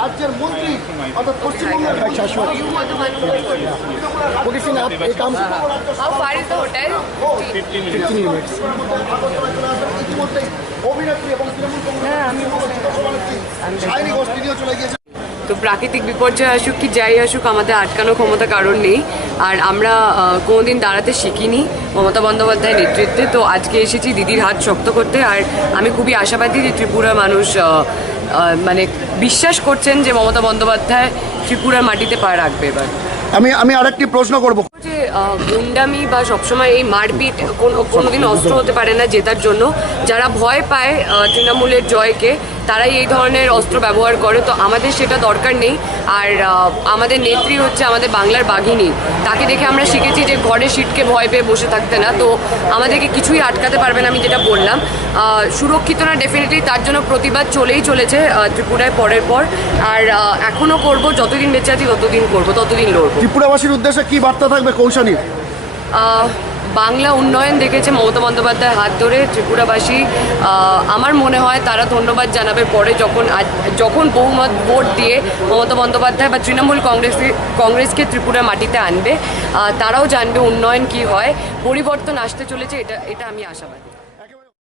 राज्य मंत्री अर्थात पश्चिमबंग তো প্রাকৃতিক বিপর্যয় আসুক কি যাই আসুক আমাদের আটকানোর ক্ষমতা কারণ নেই। আর আমরা কোনোদিন দাঁড়াতে শিখিনি মমতা বন্দ্যোপাধ্যায়ের নেতৃত্বে। তো আজকে এসেছি দিদির হাত শক্ত করতে। আর আমি খুবই আশাবাদী যে ত্রিপুরার মানুষ মানে বিশ্বাস করছেন যে মমতা বন্দ্যোপাধ্যায় ত্রিপুরার মাটিতে পা রাখবে। এবার আমি আরেকটি প্রশ্ন করব যে গুন্ডামি বা সবসময় এই মারপিট কোনোদিন অস্ত্র হতে পারে না জেতার জন্য। যারা ভয় পায় তৃণমূলের জয়কে তারাই এই ধরনের অস্ত্র ব্যবহার করে। তো আমাদের সেটা দরকার নেই। আর আমাদের নেত্রী হচ্ছে আমাদের বাংলার বাঘিনী। তাকে দেখে আমরা শিখেছি যে ঘরে সিটকে ভয় পেয়ে বসে থাকতে না। তো আমাদেরকে কিছুই আটকাতে পারবে না। আমি যেটা বললাম সুরক্ষিত না ডেফিনেটলি, তার জন্য প্রতিবাদ চলেই চলেছে ত্রিপুরায় পরের পর। আর এখনও করব, যতদিন বেঁচে আছি ততদিন করবো, ততদিন লড়বো। ত্রিপুরাবাসীর উদ্দেশ্যে কি বার্তা থাকবে কৌশানী? বাংলা উন্নয়ন দেখেছে মমতা বন্দ্যোপাধ্যায়ের হাত ধরে ত্রিপুরাবাসী। আমার মনে হয় তারা ধন্যবাদ জানাবে পরে, যখন বহুমত ভোট দিয়ে মমতা বন্দ্যোপাধ্যায় বা তৃণমূল কংগ্রেসকে ত্রিপুরা মাটিতে আনবে। তারাও জানবে উন্নয়ন কি হয়, পরিবর্তন আসতে চলেছে, এটা আমি আশাবাদী।